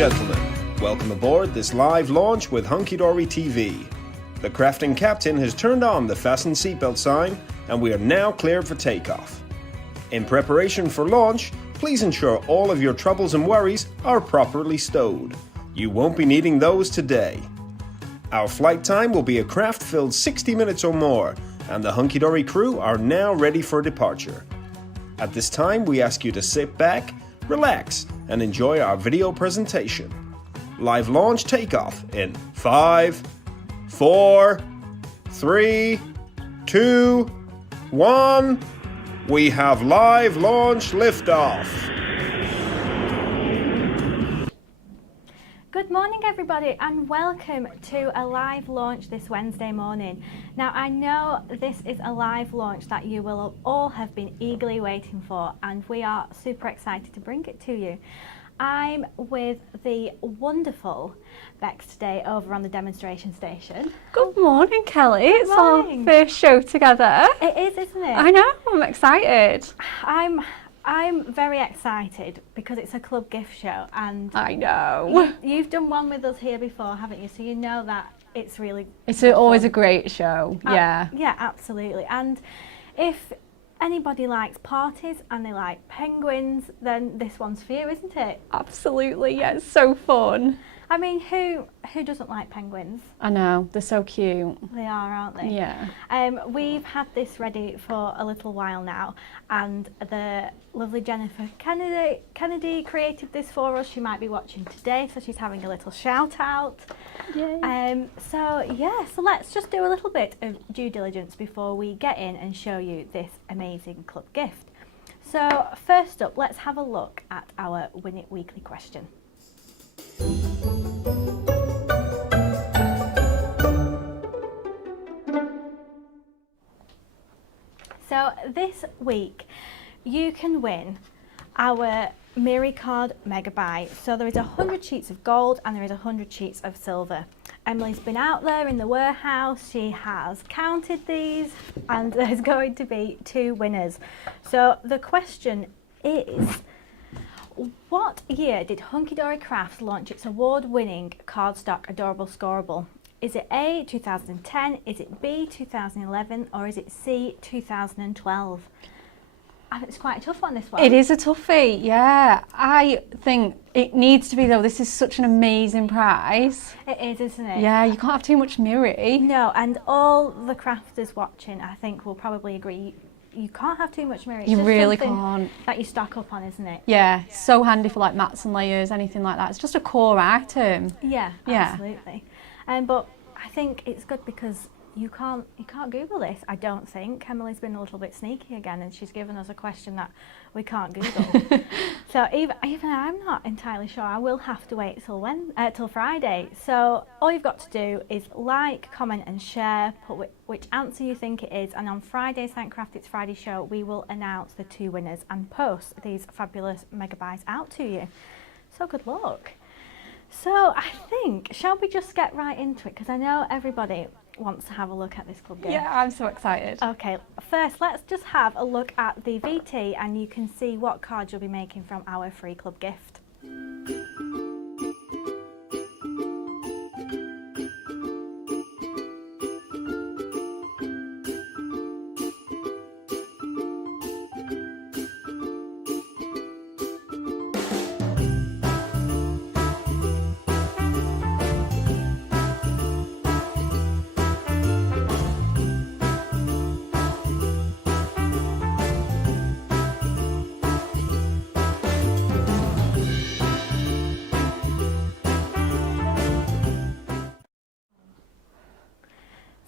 gentlemen, welcome aboard this live launch with Hunky-Dory TV. The crafting captain has turned on the fasten seatbelt sign and we are now cleared for takeoff. In preparation for launch, please ensure all of your troubles and worries are properly stowed. You won't be needing those today. Our flight time will be a craft-filled 60 minutes or more, and the Hunky-Dory crew are now ready for departure. At this time, we ask you to sit back, relax, and enjoy our video presentation. Live launch takeoff in 5, 4, 3, 2, 1. We have live launch liftoff. Good morning everybody and welcome to a live launch this Wednesday morning. Now I know this is a live launch that you will all have been eagerly waiting for, and we are super excited to bring it to you. I'm with the wonderful Bex today over on the demonstration station. Good morning, Kelly. Good it's morning. Our first show together. It is, isn't it? I know, I'm excited. I'm very excited because it's a club gift show, and I know. You've done one with us here before, haven't you? So you know that it's really Always a great show, yeah. Yeah, absolutely. And if anybody likes parties and they like penguins, then this one's for you, isn't it? Absolutely, yeah, it's so fun. I mean, who doesn't like penguins? I know, they're so cute. They are, aren't they? Yeah. We've had this ready for a little while now, and the lovely Jennifer Kennedy created this for us. She might be watching today, so she's having a little shout out. Yay. So let's just do a little bit of due diligence before we get in and show you this amazing club gift. So first up, let's have a look at our Win It Weekly question. So this week you can win our Miri Card Megabyte. So there is 100 sheets of gold and there is 100 sheets of silver. Emily's been out there in the warehouse, she has counted these, and there's going to be 2 winners. So the question is, what year did Hunky-Dory Crafts launch its award-winning cardstock Adorable Scoreable? Is it A, 2010, is it B, 2011, or is it C, 2012? It's quite a tough one, this one. It is a toughie, yeah. I think it needs to be, though. This is such an amazing prize. It is, isn't it? Yeah, you can't have too much Miri. No, and all the crafters watching, I think, will probably agree. You can't have too much Miri. You really can't. That you stock up on, isn't it? Yeah, so handy for like mats and layers, anything like that. It's just a core item. Yeah, Yeah. absolutely. But I think it's good because you can't Google this, I don't think. Emily's been a little bit sneaky again, and she's given us a question that we can't Google. So even I'm not entirely sure. I will have to wait till Friday. So all you've got to do is like, comment and share, put which answer you think it is, and on Friday's Thank Craft It's Friday show we will announce the 2 winners and post these fabulous megabytes out to you. So good luck. So I think, shall we just get right into it, because I know everybody wants to have a look at this club gift. Yeah, I'm so excited. Okay, first let's just have a look at the VT and you can see what cards you'll be making from our free club gift.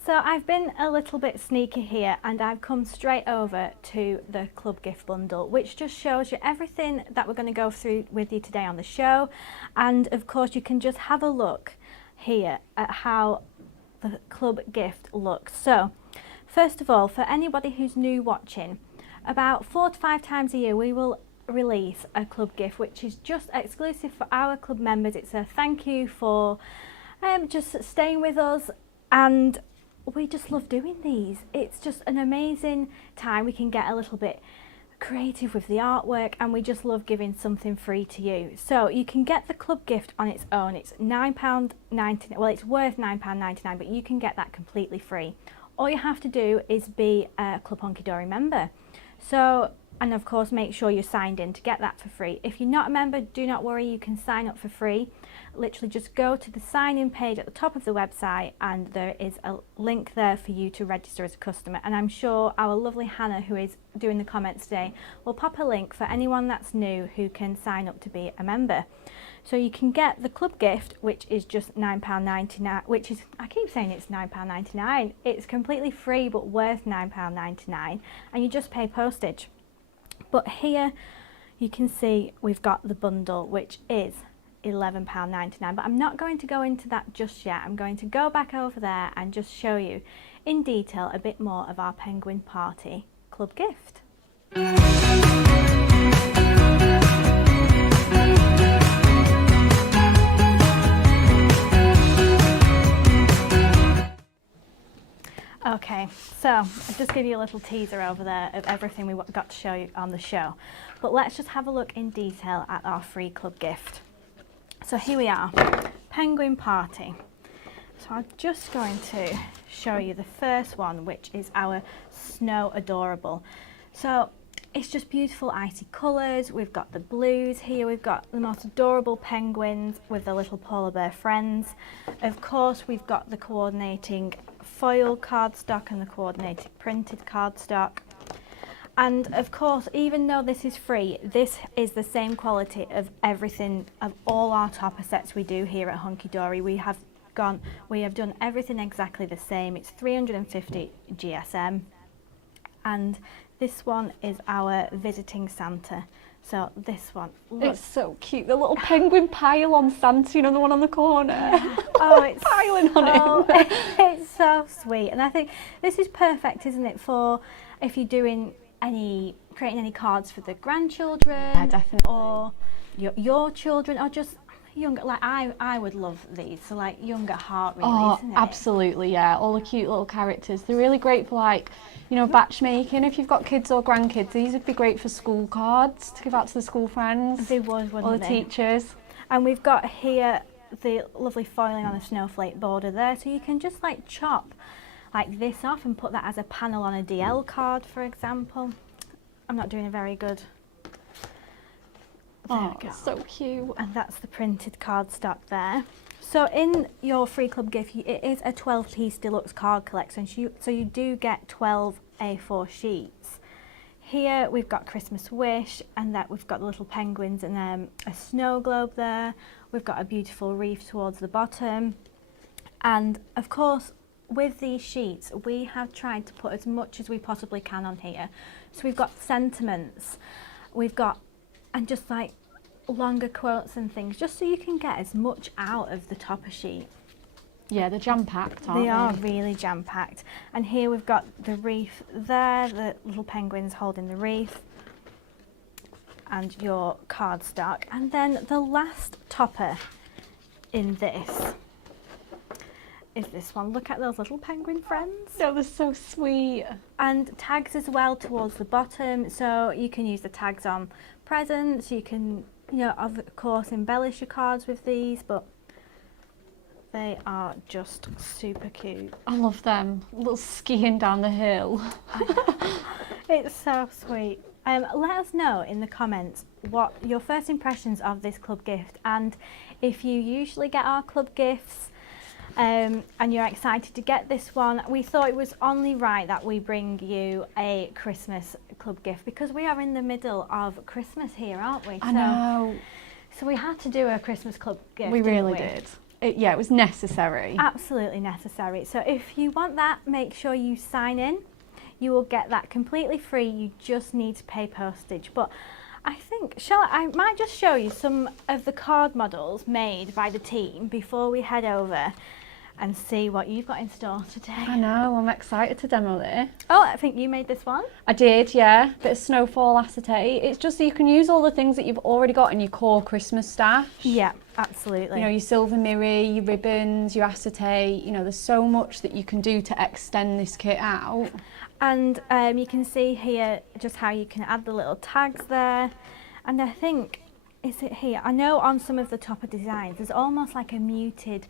So I've been a little bit sneaky here and I've come straight over to the club gift bundle, which just shows you everything that we're going to go through with you today on the show. And of course you can just have a look here at how the club gift looks. So first of all, for anybody who's new watching, about 4 to 5 times a year we will release a club gift which is just exclusive for our club members. It's a thank you for just staying with us, and we just love doing these. It's just an amazing time. We can get a little bit creative with the artwork, and we just love giving something free to you. So you can get the club gift on its own. It's £9.99. Well, it's worth £9.99, but you can get that completely free. All you have to do is be a Club Hunky-Dory member. So, and of course, make sure you're signed in to get that for free. If you're not a member, do not worry, you can sign up for free. Literally just go to the sign-in page at the top of the website, and there is a link there for you to register as a customer. And I'm sure our lovely Hannah, who is doing the comments today, will pop a link for anyone that's new who can sign up to be a member. So you can get the club gift, which is just £9.99, which is, I keep saying it's £9.99. It's completely free but worth £9.99, and you just pay postage. But here you can see we've got the bundle, which is £11.99, but I'm not going to go into that just yet. I'm going to go back over there and just show you in detail a bit more of our Penguin Party club gift. Okay, so I'll just give you a little teaser over there of everything we got to show you on the show. But let's just have a look in detail at our free club gift. So here we are, Penguin Party. So I'm just going to show you the first one, which is our Snow Adorable. So it's just beautiful icy colours. We've got the blues here. We've got the most adorable penguins with the little polar bear friends. Of course, we've got the coordinating foil cardstock and the coordinated printed cardstock. And of course, even though this is free, this is the same quality of everything, of all our topper sets we do here at Hunky-Dory. We have done everything exactly the same. It's 350 GSM. And this one is our Visiting Santa. So this one, look. It's so cute. The little penguin pile on Santa, you know, the one on the corner. Yeah. Oh, it's piling on him. It's so sweet. And I think this is perfect, isn't it, for if you're doing creating any cards for the grandchildren, yeah, definitely, or your children, or just younger. Like I would love these. So like young at heart, really, isn't it? Absolutely, yeah. All the cute little characters. They're really great for, like, you know, batch making. If you've got kids or grandkids, these would be great for school cards to give out to the school friends. They would, wouldn't or the they? teachers. And we've got here the lovely foiling on a snowflake border there, so you can just like chop like this off and put that as a panel on a DL card, for example. I'm not doing a very good. Oh, so cute. And that's the printed cardstock there. So in your free club gift, it is a 12-piece deluxe card collection, so you do get 12 A4 sheets. Here we've got Christmas Wish, and that we've got the little penguins and a snow globe there. We've got a beautiful wreath towards the bottom. And of course, with these sheets, we have tried to put as much as we possibly can on here. So we've got sentiments, we've got, and just like longer quotes and things, just so you can get as much out of the topper sheet. Yeah, they're jam-packed, aren't they? They are really jam-packed. And here we've got the wreath there, the little penguins holding the wreath, and your cardstock. And then the last topper in this is this one. Look at those little penguin friends. Oh, they're so sweet. And tags as well towards the bottom, so you can use the tags on presents. You can, you know, of course, embellish your cards with these, but they are just super cute. I love them. Little skiing down the hill. It's so sweet. Let us know in the comments what your first impressions of this club gift, and if you usually get our club gifts, and you're excited to get this one. We thought it was only right that we bring you a Christmas club gift, because we are in the middle of Christmas here, aren't we? I know. So we had to do a Christmas club gift. We really did. Yeah, it was necessary. Absolutely necessary. So if you want that, make sure you sign in. You will get that completely free. You just need to pay postage. But I think, I might just show you some of the card models made by the team before we head over. and see what you've got in store today. I know, I'm excited to demo this. Oh, I think you made this one. I did, yeah. Bit of snowfall acetate. It's just so you can use all the things that you've already got in your core Christmas stash. Yeah, absolutely. You know, your silver mirror, your ribbons, your acetate. You know, there's so much that you can do to extend this kit out. And you can see here just how you can add the little tags there. And I think, is it here? I know on some of the topper designs, there's almost like a muted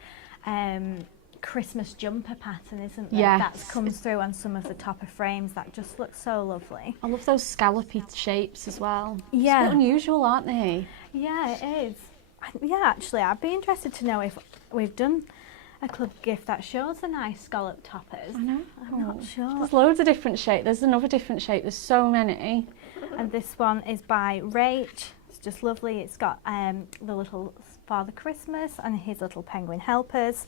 Christmas jumper pattern, isn't there? Yes. That comes through on some of the topper frames. That just looks so lovely. I love those scallopy shapes as well. Yeah. It's a bit unusual, aren't they? Yeah, it is. Yeah, actually, I'd be interested to know if we've done a club gift that shows the nice scallop toppers. I know. I'm not sure. There's loads of different shapes. There's another different shape. There's so many. And this one is by Rach. It's just lovely. It's got the little Father Christmas and his little penguin helpers.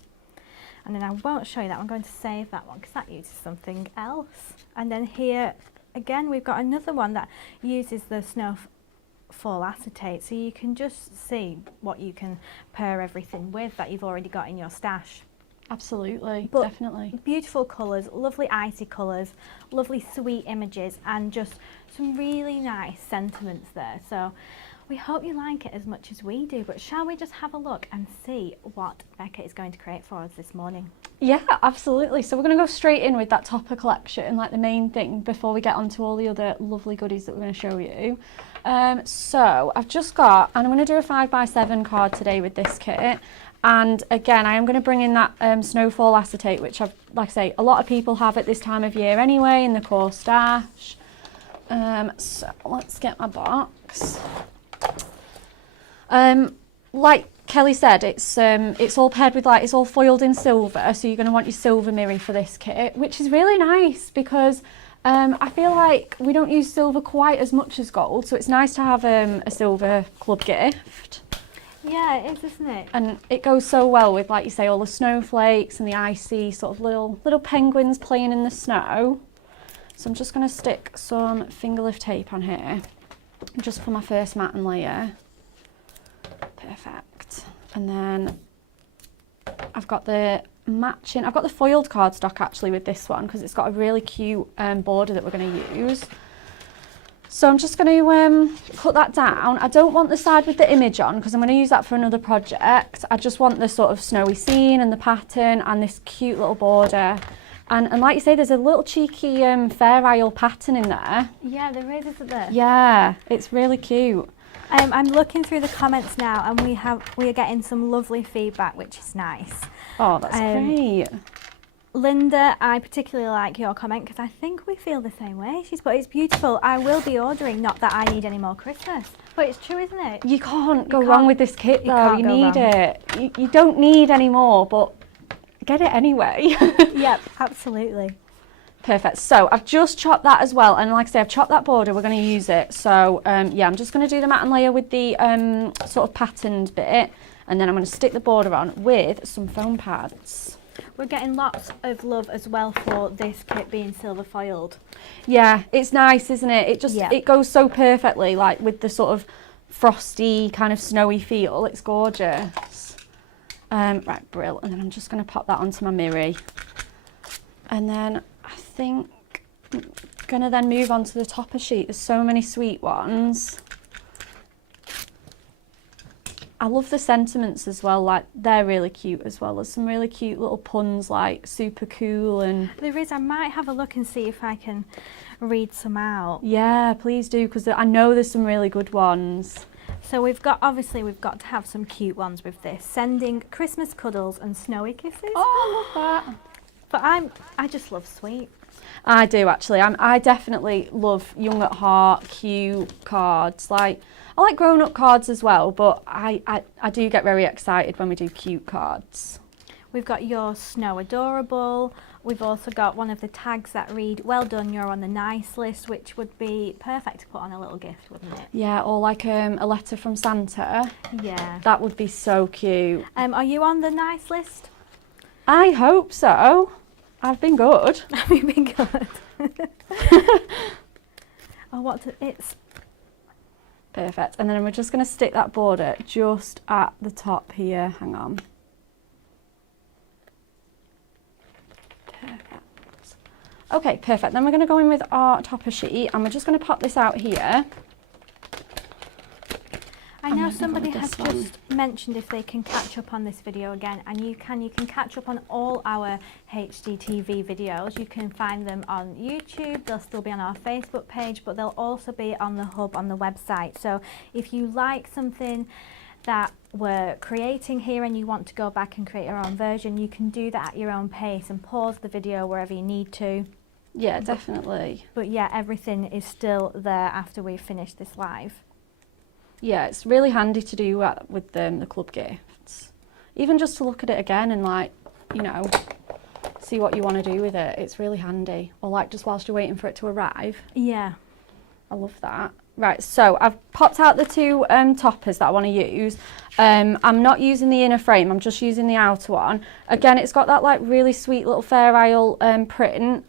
And then I won't show you that. I'm going to save that one because that uses something else. And then here, again, we've got another one that uses the snowfall acetate. So you can just see what you can pair everything with that you've already got in your stash. Absolutely, But definitely. beautiful colours, lovely icy colours, lovely sweet images, and just some really nice sentiments there. So we hope you like it as much as we do, but shall we just have a look and see what Becca is going to create for us this morning? Yeah, absolutely. So we're going to go straight in with that topper collection, like the main thing, before we get on to all the other lovely goodies that we're going to show you. So I've just got, and I'm going to do a 5x7 card today with this kit. And again, I am going to bring in that snowfall acetate, which I've, like I say, a lot of people have at this time of year anyway in the core stash. So let's get my box. Like Kelly said, it's all paired with it's all foiled in silver, so you're going to want your silver mirror for this kit, which is really nice because I feel like we don't use silver quite as much as gold, so it's nice to have a silver club gift. Yeah, it is, isn't it? And it goes so well with, like you say, all the snowflakes and the icy sort of little penguins playing in the snow. So I'm just going to stick some finger lift tape on here, just for my first mat and layer. Perfect. And then I've got the foiled cardstock actually with this one because it's got a really cute border that we're going to use. So I'm just going to cut that down. I don't want the side with the image on because I'm going to use that for another project. I just want the sort of snowy scene and the pattern and this cute little border. And like you say, there's a little cheeky Fair Isle pattern in there. Yeah, there is, isn't there? Yeah, it's really cute. I'm looking through the comments now, and we are getting some lovely feedback, which is nice. Oh, that's great. Linda, I particularly like your comment because I think we feel the same way. She's put, it's beautiful. I will be ordering, not that I need any more Christmas. But it's true, isn't it? You can't go wrong with this kit though. You need wrong. it. You don't need any more, but get it anyway. Yep, absolutely. Perfect. So I've just chopped that as well, and like I say, I've chopped that border. We're going to use it. So yeah, I'm just going to do the mat and layer with the sort of patterned bit, and then I'm going to stick the border on with some foam pads. We're getting lots of love as well for this kit being silver foiled. Yeah, it's nice, isn't it? It just it goes so perfectly, like with the sort of frosty kind of snowy feel. It's gorgeous. Right, brill. And then I'm just going to pop that onto my mirror, and then I think I'm going to then move on to the topper sheet. There's so many sweet ones. I love the sentiments as well, like they're really cute as well. There's some really cute little puns, like super cool, and there is. I might have a look and see if I can read some out. Yeah, please do, because I know there's some really good ones. So we've got to have some cute ones with this. Sending Christmas cuddles and snowy kisses. Oh, I love that. But I just love sweet. I do actually. I definitely love young at heart, cute cards. Like I like grown-up cards as well, but I do get very excited when we do cute cards. We've got your Snow Adorable. We've also got one of the tags that read, well done, you're on the nice list, which would be perfect to put on a little gift, wouldn't it? Yeah, or like a letter from Santa. Yeah. That would be so cute. Are you on the nice list? I hope so. I've been good. Have you been good? Oh, it's perfect. And then we're just going to stick that border just at the top here. Hang on. Perfect. Okay, perfect. Then we're going to go in with our topper sheet and we're just going to pop this out here. I know somebody has just mentioned if they can catch up on this video again, and you can catch up on all our HDTV videos. You can find them on YouTube, they'll still be on our Facebook page, but they'll also be on the hub on the website. So if you like something that we're creating here and you want to go back and create your own version, you can do that at your own pace and pause the video wherever you need to. Yeah, definitely. But yeah, everything is still there after we've finished this live. Yeah, it's really handy to do with the club gifts. Even just to look at it again and like, you know, see what you want to do with it. It's really handy. Or like just whilst you're waiting for it to arrive. Yeah. I love that. Right, so I've popped out the two toppers that I want to use. I'm not using the inner frame, I'm just using the outer one. Again, it's got that like really sweet little Fair Isle print.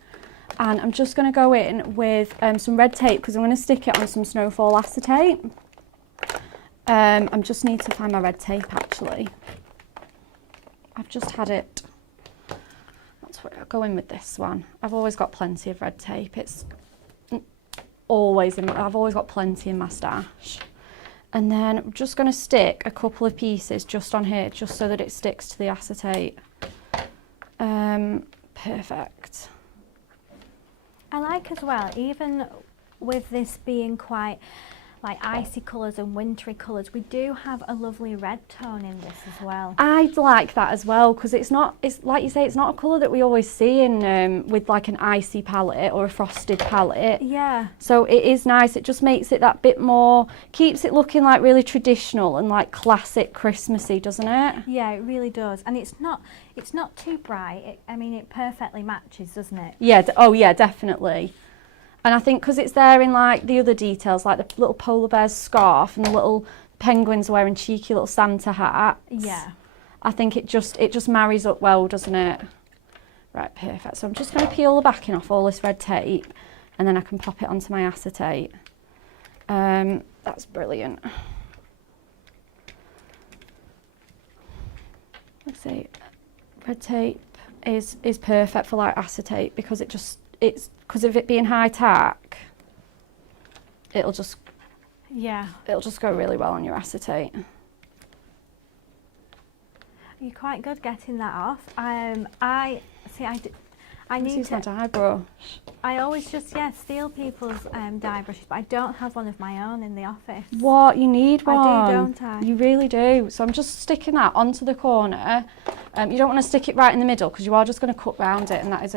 And I'm just going to go in with some red tape because I'm going to stick it on some snowfall acetate. I just need to find my red tape actually. I've just had it. That's where I'll go in with this one. I've always got plenty of red tape. It's always I've always got plenty in my stash. And then I'm just going to stick a couple of pieces just on here, just so that it sticks to the acetate. Perfect. I like as well, even with this being quite like icy colours and wintry colours, we do have a lovely red tone in this as well. I like that as well because it's like you say, it's not a colour that we always see in with like an icy palette or a frosted palette. Yeah. So it is nice, it just makes it that bit more, keeps it looking like really traditional and like classic Christmassy, doesn't it? Yeah, it really does. And it's not too bright. I mean, it perfectly matches, doesn't it? Yeah, oh yeah, definitely. And I think because it's there in like the other details, like the little polar bear's scarf and the little penguins wearing cheeky little Santa hats. Yeah. I think it just marries up well, doesn't it? Right, perfect. So I'm just going to peel the backing off all this red tape and then I can pop it onto my acetate. That's brilliant. Let's see. Red tape is perfect for like acetate because it's because of it being high tack, it'll just go really well on your acetate. You're quite good getting that off. I need use to my dye brush. I always just steal people's dye brushes, but I don't have one of my own in the office. What, you need one? I do, don't I? You really do. So I'm just sticking that onto the corner. You don't want to stick it right in the middle because you are just going to cut round it, and that is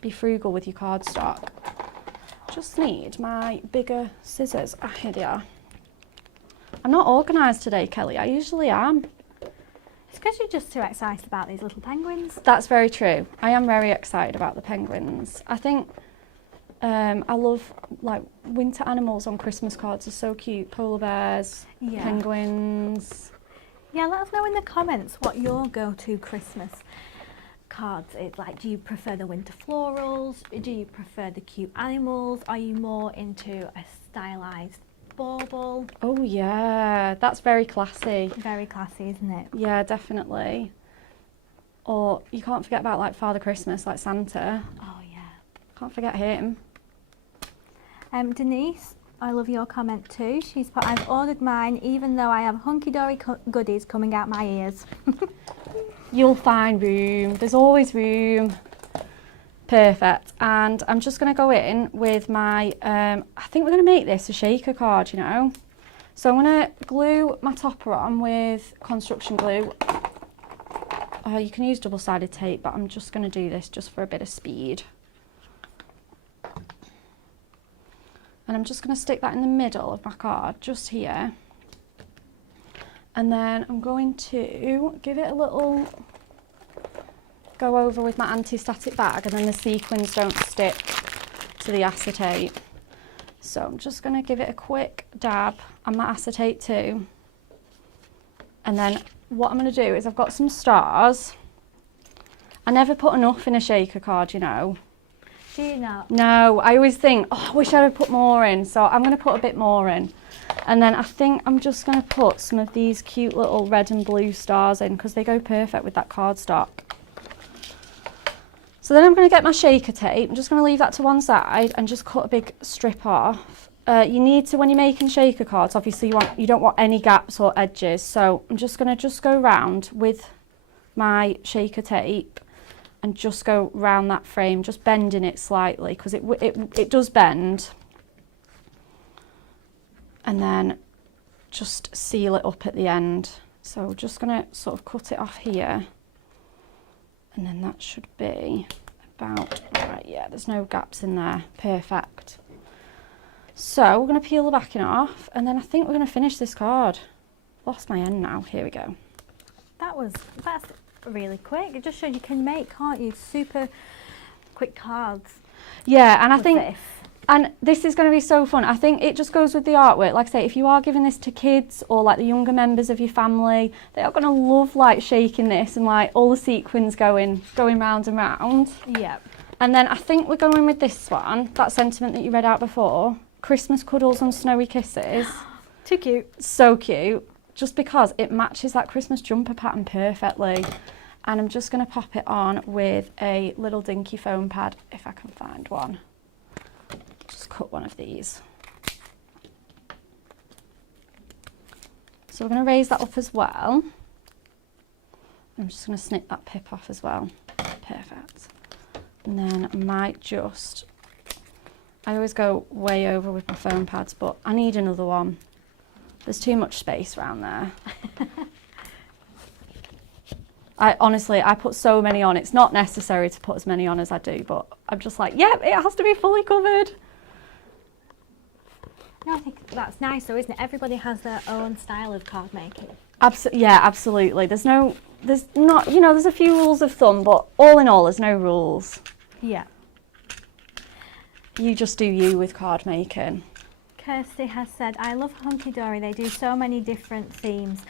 be frugal with your cardstock. Just need my bigger scissors. Ah, here they are. I'm not organised today, Kelly. I usually am. It's because you're just too excited about these little penguins. That's very true. I am very excited about the penguins. I think I love like winter animals on Christmas cards are so cute. Polar bears, penguins. Yeah, let us know in the comments what your go-to Christmas cards is. Like, do you prefer the winter florals? Do you prefer the cute animals? Are you more into a stylised bauble? Oh yeah, that's very classy. Very classy, isn't it? Yeah, definitely. Or you can't forget about like Father Christmas, like Santa. Oh yeah. Can't forget him. Denise, I love your comment too. She's put, I've ordered mine even though I have Hunky-Dory goodies coming out my ears. You'll find room. There's always room. Perfect. And I'm just going to go in with my, I think we're going to make this a shaker card, you know. So I'm going to glue my topper on with construction glue. You can use double-sided tape, but I'm just going to do this just for a bit of speed. And I'm just going to stick that in the middle of my card, just here. And then I'm going to give it a little go over with my anti-static bag, and then the sequins don't stick to the acetate. So I'm just going to give it a quick dab on my acetate too. And then what I'm going to do is I've got some stars. I never put enough in a shaker card, you know. Do you not? No, I always think, oh, I wish I'd have put more in. So I'm going to put a bit more in. And then I think I'm just going to put some of these cute little red and blue stars in because they go perfect with that cardstock. So then I'm going to get my shaker tape. I'm just going to leave that to one side and just cut a big strip off. You need to, when you're making shaker cards, obviously you don't want any gaps or edges. So I'm just going to go round with my shaker tape and just go round that frame, just bending it slightly because it does bend. And then just seal it up at the end. So just going to sort of cut it off here. And then that should be about, right, yeah, there's no gaps in there. Perfect. So we're going to peel the backing off and then I think we're going to finish this card. Lost my end now, here we go. That's really quick. It just shows you can make, can't you, super quick cards. Yeah, and I think this. And this is going to be so fun. I think it just goes with the artwork. Like I say, if you are giving this to kids or like the younger members of your family, they are going to love like shaking this and like all the sequins going round and round. Yep. And then I think we're going with this one, that sentiment that you read out before, Christmas cuddles and snowy kisses. Too cute. So cute. Just because it matches that Christmas jumper pattern perfectly. And I'm just going to pop it on with a little dinky foam pad, if I can find one. Just cut one of these. So we're going to raise that up as well. I'm just going to snip that pip off as well. Perfect. And then I might just, I always go way over with my foam pads, but I need another one. There's too much space around there. I put so many on. It's not necessary to put as many on as I do, but I'm just like, yep, it has to be fully covered. No, I think that's nice though, isn't it? Everybody has their own style of card making. Yeah, absolutely. There's not, there's a few rules of thumb, but all in all, there's no rules. Yeah. You just do you with card making. Kirsty has said, I love Hunky-Dory. They do so many different themes.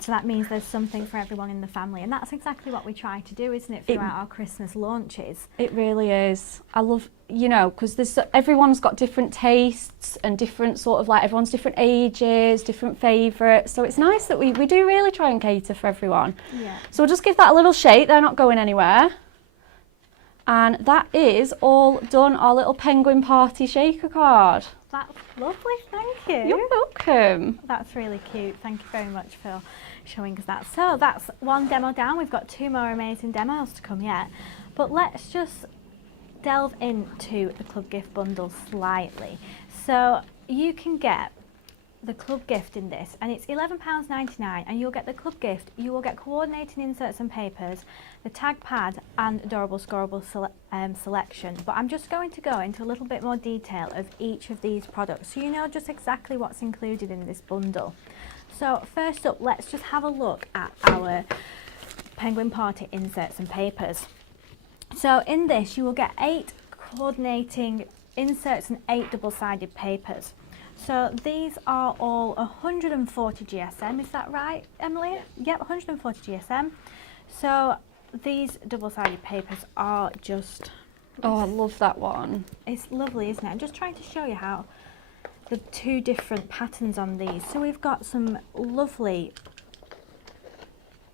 So that means there's something for everyone in the family. And that's exactly what we try to do, isn't it, throughout our Christmas launches? It really is. I love, because everyone's got different tastes and different sort of like, everyone's different ages, different favourites. So it's nice that we do really try and cater for everyone. Yeah. So we'll just give that a little shake. They're not going anywhere. And that is all done, our little penguin party shaker card. That's lovely, thank you. You're welcome. That's really cute. Thank you very much for showing us that. So that's one demo down. We've got 2 more amazing demos to come yet. But let's just delve into the club gift bundle slightly. So you can get the club gift in this, and it's £11.99, and you'll get the club gift. You will get coordinating inserts and papers, the tag pad, and adorable scoreable selection. But I'm just going to go into a little bit more detail of each of these products so you know just exactly what's included in this bundle. So first up, let's just have a look at our Penguin Party inserts and papers. So in this you will get 8 coordinating inserts and 8 double-sided papers. So these are all 140 GSM, is that right, Emily? Yep, 140 GSM. So these double-sided papers are just... Oh, I love that one. It's lovely, isn't it? I'm just trying to show you how the 2 different patterns on these. So we've got some lovely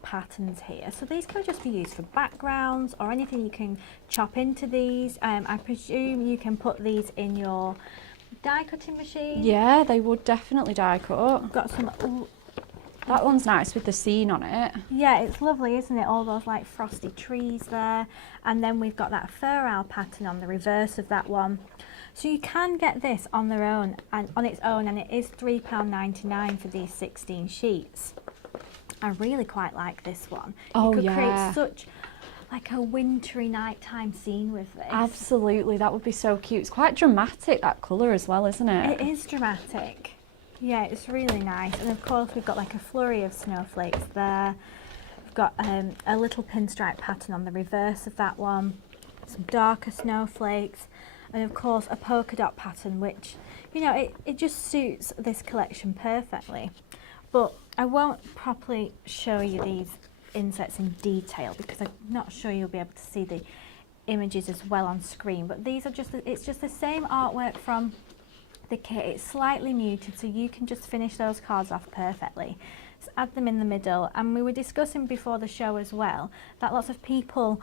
patterns here. So these can just be used for backgrounds or anything. You can chop into these. I presume you can put these in your die cutting machine. Yeah, they would definitely die cut. We've got some... That one's nice with the scene on it. Yeah, it's lovely, isn't it? All those like frosty trees there. And then we've got that fur owl pattern on the reverse of that one. So you can get this on their own and on its own, and it is £3.99 for these 16 sheets. I really quite like this one. Oh, you could yeah. create such like a wintry nighttime scene with this. Absolutely, that would be so cute. It's quite dramatic, that colour as well, isn't it? It is dramatic. Yeah, it's really nice. And of course we've got like a flurry of snowflakes there. We've got a little pinstripe pattern on the reverse of that one. Some darker snowflakes. And of course a polka dot pattern, which, it just suits this collection perfectly. But I won't properly show you these inserts in detail because I'm not sure you'll be able to see the images as well on screen. But these are it's just the same artwork from the kit. It's slightly muted, so you can just finish those cards off perfectly. Just add them in the middle. And we were discussing before the show as well that lots of people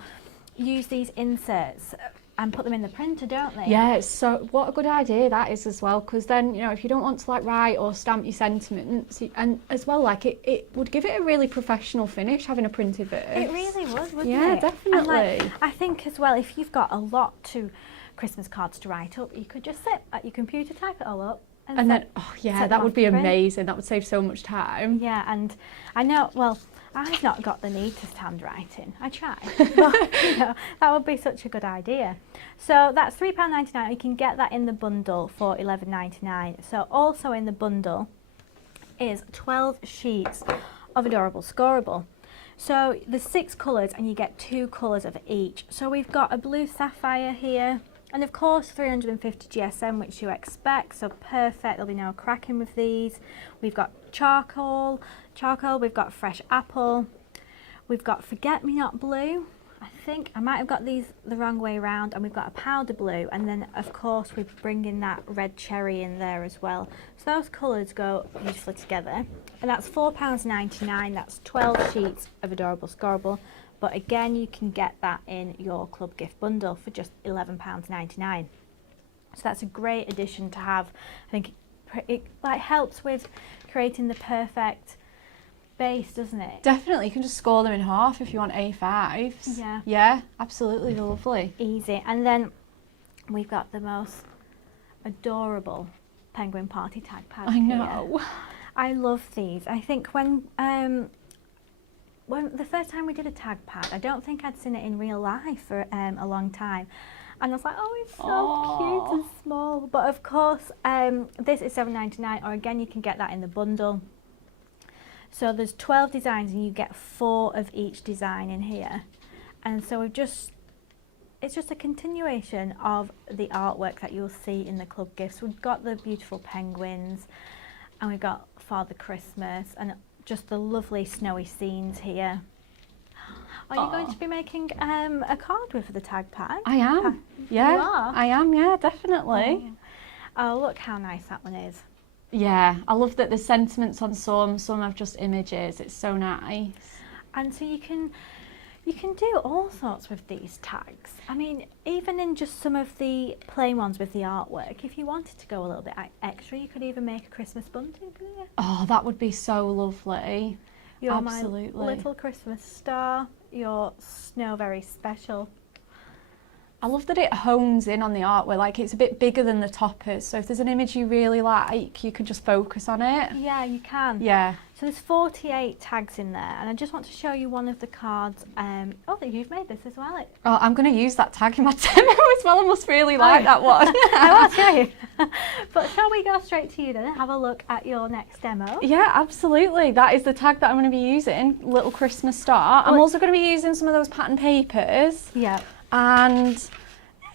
use these inserts and put them in the printer, don't they? Yeah, so what a good idea that is as well, because then, you know, if you don't want to like write or stamp your sentiments, and as well, like it would give it a really professional finish having a printed verse. It really would, wouldn't it? Yeah, definitely. And like, I think as well, if you've got a lot to Christmas cards to write up, you could just sit at your computer, type it all up. And then, oh yeah, that would be amazing. That would save so much time. Yeah, and I know, well, I've not got the neatest handwriting. I try, but you know, that would be such a good idea. So that's £3.99. You can get that in the bundle for £11.99. So also in the bundle is 12 sheets of Adorable Scoreable. So there's 6 colours and you get 2 colours of each. So we've got a blue sapphire here, and of course 350 GSM, which you expect, so perfect, there'll be no cracking with these. We've got charcoal, we've got fresh apple, we've got forget-me-not blue. I think I might have got these the wrong way around, and we've got a powder blue, and then of course we bring in that red cherry in there as well. So those colours go beautifully together, and that's £4.99. That's 12 sheets of Adorable Scoreable. But again, you can get that in your club gift bundle for just £11.99. So that's a great addition to have. I think it like helps with creating the perfect base, doesn't it? Definitely, you can just score them in half if you want A5s. Yeah. Yeah, absolutely, they're lovely. Easy. And then we've got the most adorable penguin party tag pad. I know. Here. I love these. I think when the first time we did a tag pad, I don't think I'd seen it in real life for a long time. And I was like, oh, it's so cute and small. But of course, this is £7.99, or again, you can get that in the bundle. So there's 12 designs and you get 4 of each design in here. And so it's just a continuation of the artwork that you'll see in the club gifts. We've got the beautiful penguins, and we've got Father Christmas, and just the lovely snowy scenes here. Are you going to be making a card with the tag pad? I am. Yeah, you are? I am. Yeah, definitely. Oh, look how nice that one is. Yeah, I love that there's sentiments on some have just images. It's so nice. And so you can do all sorts with these tags. I mean, even in just some of the plain ones with the artwork, if you wanted to go a little bit extra, you could even make a Christmas bunting, couldn't you? Oh, that would be so lovely. You're Absolutely. my little Christmas star. You're Snow Very Special. I love that it hones in on the artwork, like it's a bit bigger than the toppers, so if there's an image you really like, you can just focus on it. Yeah, you can. Yeah. So there's 48 tags in there, and I just want to show you one of the cards. Oh, you've made this as well. Oh, I'm going to use that tag in my demo as well. I must really like that one. I will show you. But shall we go straight to you then and have a look at your next demo? Yeah, absolutely. That is the tag that I'm going to be using, Little Christmas Star. I'm also going to be using some of those pattern papers. Yeah. And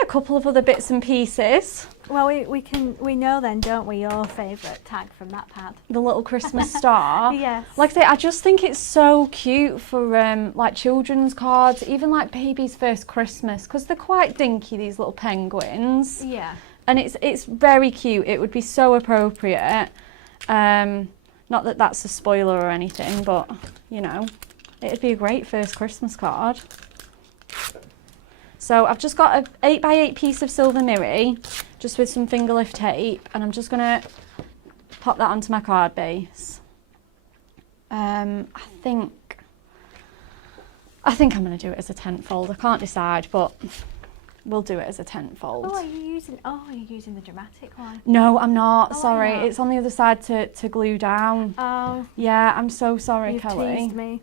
a couple of other bits and pieces. Well, we know then, don't we, your favourite tag from that pad? The Little Christmas Star. Yes. Like I say, I just think it's so cute for like children's cards, even like baby's first Christmas, because they're quite dinky, these little penguins. Yeah. And it's very cute. It would be so appropriate. Not that that's a spoiler or anything, but you know, it'd be a great first Christmas card. So I've just got an 8x8 piece of silver mirror, just with some finger lift tape, and I'm just gonna pop that onto my card base. I think I'm gonna do it as a tent fold. I can't decide, but we'll do it as a tent fold. Oh, are you using the dramatic one? No, I'm not. Oh, sorry, why not? it's on the other side to glue down. Oh. Yeah, I'm so sorry, You've Kelly. teased me.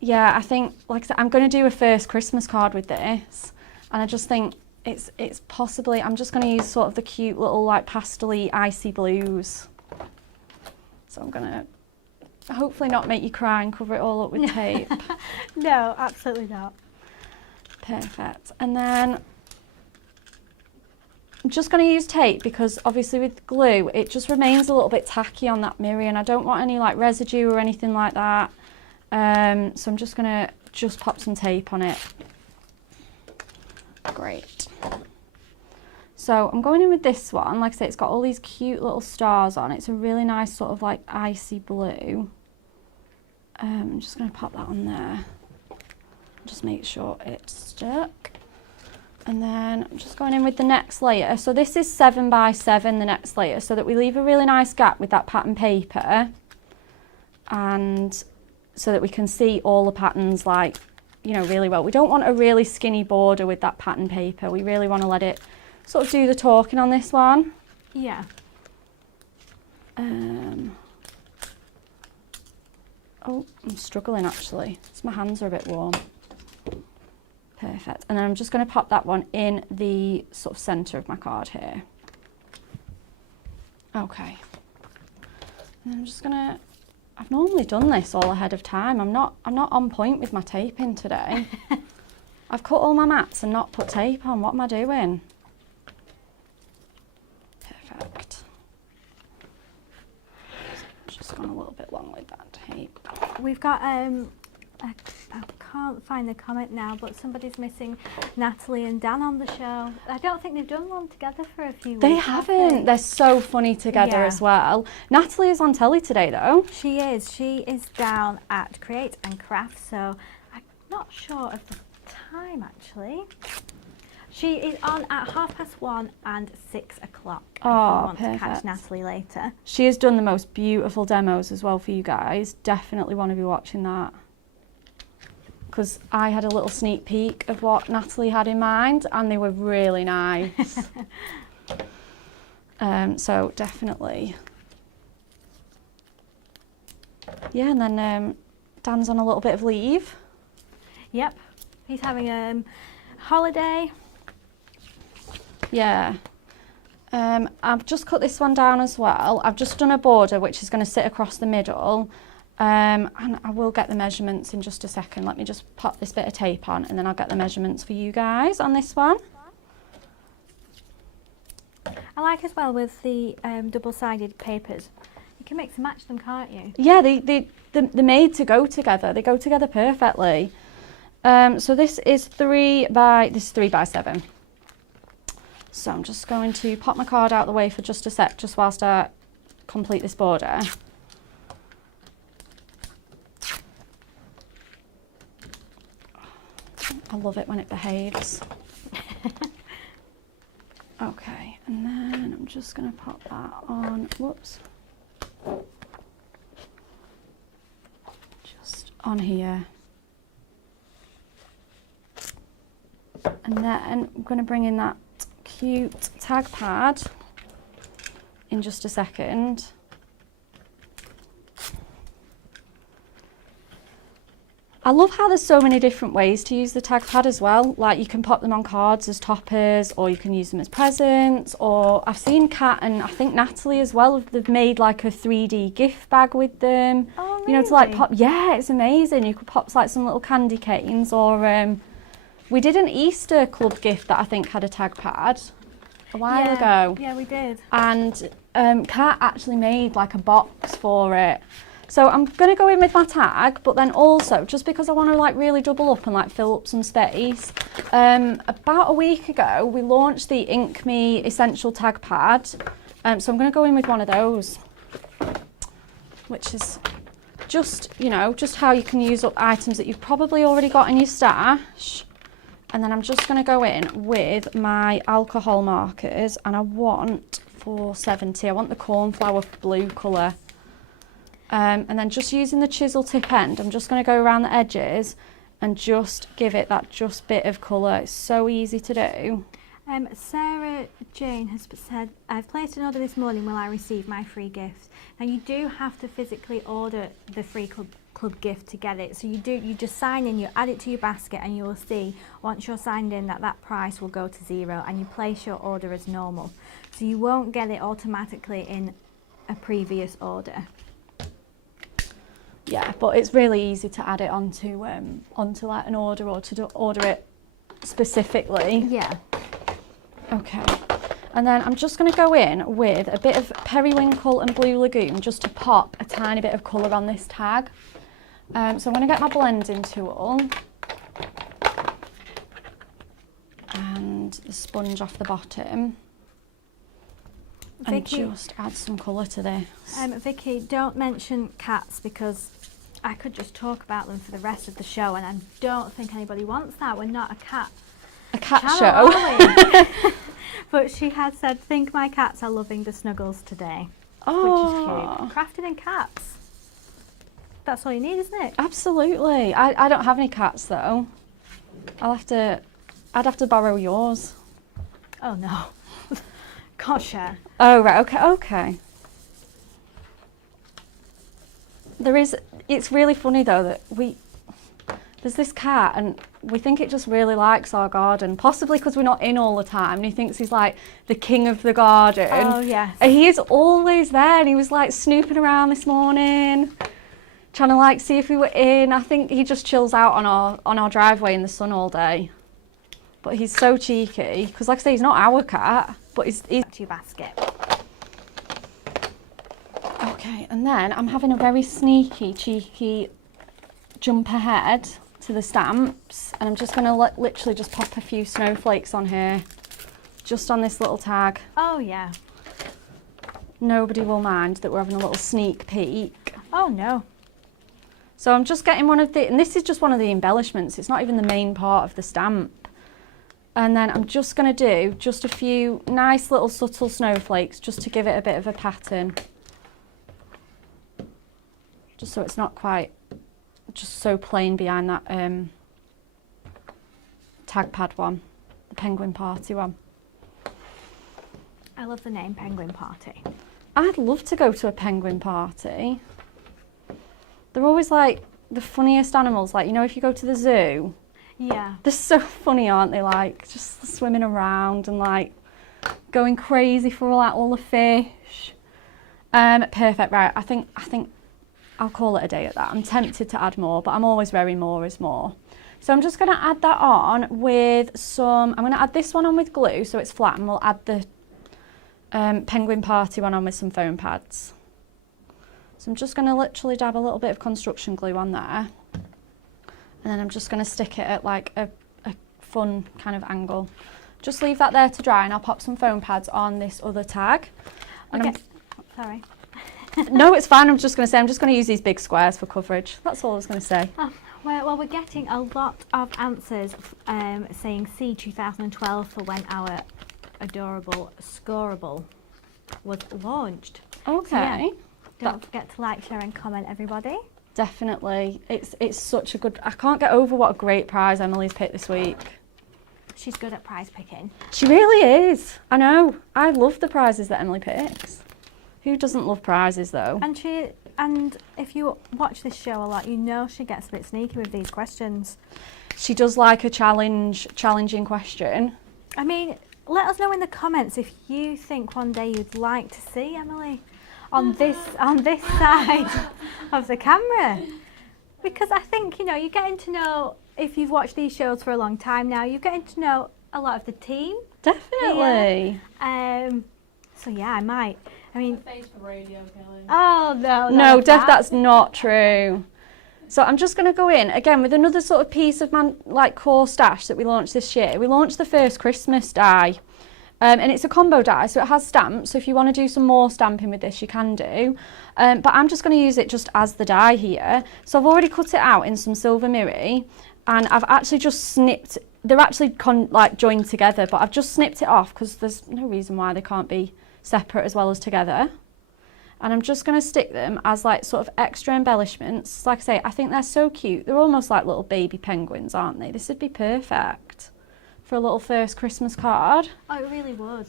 Yeah, I think, like I said, I'm going to do a first Christmas card with this, and I just think it's possibly, I'm just going to use sort of the cute little like pastel-y icy blues. So I'm going to hopefully not make you cry and cover it all up with tape. No, absolutely not. Perfect. And then I'm just going to use tape because obviously with glue it just remains a little bit tacky on that mirror, and I don't want any like residue or anything like that. So I'm just going to pop some tape on it. Great. So I'm going in with this one. Like I say, it's got all these cute little stars on. It's a really nice sort of like icy blue. I'm just going to pop that on there. Just make sure it's stuck. And then I'm just going in with the next layer. So this is 7 by 7, the next layer, so that we leave a really nice gap with that pattern paper, and so that we can see all the patterns, like, you know, really well. We don't want a really skinny border with that pattern paper. We really want to let it sort of do the talking on this one. Yeah. Oh, I'm struggling actually. My hands are a bit warm. Perfect. And then I'm just going to pop that one in the sort of centre of my card here. Okay. And then I'm just going to, I've normally done this all ahead of time. I'm not on point with my taping today. I've cut all my mats and not put tape on. What am I doing? Perfect. Just gone a little bit long with that tape. We've got I can't find the comment now, but somebody's missing Natalie and Dan on the show. I don't think they've done one together for a few weeks. They haven't. They're so funny together as well. Natalie is on telly today though. She is. She is down at Create and Craft, so I'm not sure of the time actually. She is on at 1:30 and 6 o'clock. Oh, if you want perfect. to catch Natalie later. She has done the most beautiful demos as well for you guys. Definitely want to be watching that, because I had a little sneak peek of what Natalie had in mind and they were really nice. So definitely. Yeah, and then Dan's on a little bit of leave. Yep, he's having a holiday. Yeah. I've just cut this one down as well. I've just done a border which is going to sit across the middle. And I will get the measurements in just a second. Let me just pop this bit of tape on and then I'll get the measurements for you guys on this one. I like as well with the double-sided papers. You can mix and match them, can't you? Yeah, they're made to go together. They go together perfectly. So this is 3 by 7. So I'm just going to pop my card out of the way for just a sec, just whilst I complete this border. I love it when it behaves. Okay, and then I'm just going to pop that on, whoops, just on here. And then I'm going to bring in that cute tag pad in just a second. I love how there's so many different ways to use the tag pad as well. Like you can pop them on cards as toppers, or you can use them as presents, or I've seen Kat and I think Natalie as well, they've made like a 3D gift bag with them. Oh, you know, to like pop, yeah, it's amazing. You could pop like some little candy canes, or we did an Easter club gift that I think had a tag pad a while ago. Yeah, we did. And Kat actually made like a box for it. So I'm going to go in with my tag, but then also, just because I want to like really double up and like fill up some space, about a week ago we launched the Ink Me Essential Tag Pad. So I'm going to go in with one of those, which is just, you know, just how you can use up items that you've probably already got in your stash. And then I'm just going to go in with my alcohol markers, and I want 470, I want the cornflower blue colour. And then just using the chisel tip end, I'm just going to go around the edges and just give it that just bit of colour. It's so easy to do. Sarah Jane has said, I've placed an order this morning, will I receive my free gift? Now you do have to physically order the free club gift to get it. So you just sign in, you add it to your basket, and you will see once you're signed in that price will go to 0, and you place your order as normal. So you won't get it automatically in a previous order. Yeah, but it's really easy to add it onto like an order, or to order it specifically. Yeah. Okay. And then I'm just going to go in with a bit of Periwinkle and Blue Lagoon just to pop a tiny bit of colour on this tag. So I'm going to get my blending tool and the sponge off the bottom. Vicky, and just add some colour to this. Vicky, don't mention cats, because I could just talk about them for the rest of the show, and I don't think anybody wants that. We're not a cat channel, show. are we? But she had said, think my cats are loving the snuggles today. Oh. Which is cute. Crafting in cats. That's all you need, isn't it? Absolutely. I don't have any cats though. I'd have to borrow yours. Oh no. Can't share. Oh right, okay. It's really funny though that there's this cat and we think it just really likes our garden, possibly because we're not in all the time, and he thinks he's like the king of the garden. Oh yes. And he is always there, and he was like snooping around this morning, trying to like see if we were in. I think he just chills out on our driveway in the sun all day. But he's so cheeky, because like I say, he's not our cat, but he's To your basket. Okay, and then I'm having a very sneaky, cheeky jump ahead to the stamps, and I'm just going to literally just pop a few snowflakes on here, just on this little tag. Oh yeah. Nobody will mind that we're having a little sneak peek. Oh no. So I'm just getting and this is just one of the embellishments, it's not even the main part of the stamp. And then I'm just going to do just a few nice little subtle snowflakes just to give it a bit of a pattern. Just so it's not quite just so plain behind that tag pad one, the penguin party one. I love the name Penguin Party. I'd love to go to a penguin party. They're always like the funniest animals, like, you know, if you go to the zoo. Yeah. They're so funny, aren't they? Like, just swimming around and like going crazy for all the fish. Perfect, right. I think I'll call it a day at that. I'm tempted to add more, but I'm always very more is more. So I'm just going to add that on with I'm going to add this one on with glue so it's flat, and we'll add the penguin party one on with some foam pads. So I'm just going to literally dab a little bit of construction glue on there. And then I'm just going to stick it at like a fun kind of angle. Just leave that there to dry, and I'll pop some foam pads on this other tag. And Okay. Sorry. No, it's fine. I'm just going to use these big squares for coverage. That's all I was going to say. Well, we're getting a lot of answers saying C 2012 for when our adorable Scoreable was launched. Okay. So, yeah, don't forget to like, share and comment, everybody. Definitely. It's such a good... I can't get over what a great prize Emily's picked this week. She's good at prize picking. She really is. I know. I love the prizes that Emily picks. Who doesn't love prizes though? And if you watch this show a lot, you know she gets a bit sneaky with these questions. She does like a challenging question. I mean, let us know in the comments if you think one day you'd like to see Emily on this side of the camera, because I think, you know, you're getting to know, if you've watched these shows for a long time now, you're getting to know a lot of the team. Definitely. So yeah, I might. I mean, face for radio, Kelly. oh no, No, that's not true. So I'm just going to go in again with another sort of piece of like core stash that we launched this year. We launched the first Christmas die, and it's a combo die, so it has stamps. So if you want to do some more stamping with this, you can do. But I'm just going to use it just as the die here. So I've already cut it out in some silver mirri, and I've actually just snipped. They're actually like joined together, but I've just snipped it off because there's no reason why they can't be separate as well as together. And I'm just going to stick them as like sort of extra embellishments. Like I say, I think they're so cute. They're almost like little baby penguins, aren't they? This would be perfect for a little first Christmas card. Oh, it really would.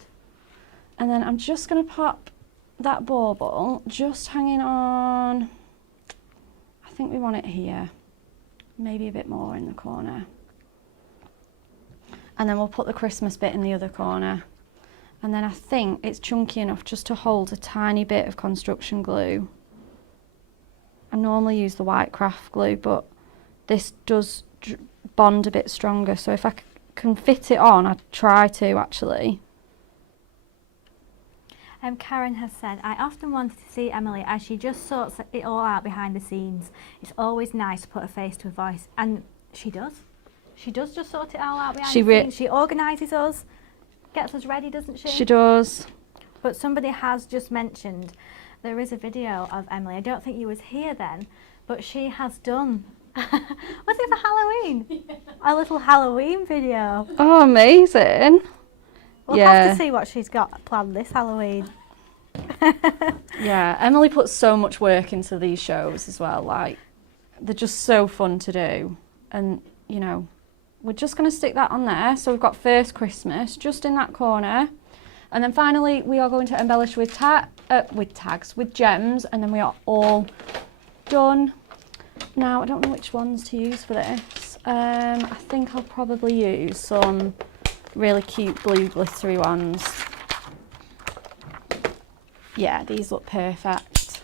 And then I'm just going to pop that bauble just hanging on. I think we want it here. Maybe a bit more in the corner. And then we'll put the Christmas bit in the other corner. And then I think it's chunky enough just to hold a tiny bit of construction glue. I normally use the white craft glue, but this does bond a bit stronger. So if I can fit it on, I'd try to actually. Karen has said, I often wanted to see Emily as she just sorts it all out behind the scenes. It's always nice to put a face to a voice. And she does. She does just sort it all out behind the scenes. She organises us. Gets us ready, doesn't she? She does. But somebody has just mentioned there is a video of Emily. I don't think you was here then, but she has done, was it for Halloween? Yeah. A little Halloween video. Oh, amazing. We'll have to see what she's got planned this Halloween. Yeah, Emily puts so much work into these shows as well. Like, they're just so fun to do. And, you know, we're just going to stick that on there. So we've got First Christmas just in that corner. And then finally, we are going to embellish with tags, with gems. And then we are all done. Now, I don't know which ones to use for this. I think I'll probably use some really cute blue glittery ones. Yeah, these look perfect.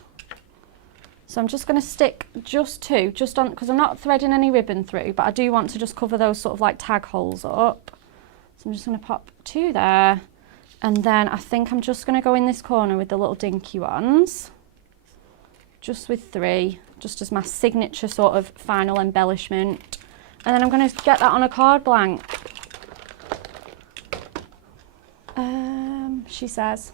So I'm just going to stick just two, just on, because I'm not threading any ribbon through, but I do want to just cover those sort of like tag holes up. So I'm just going to pop two there. And then I think I'm just going to go in this corner with the little dinky ones. Just with three, just as my signature sort of final embellishment. And then I'm going to get that on a card blank. She says.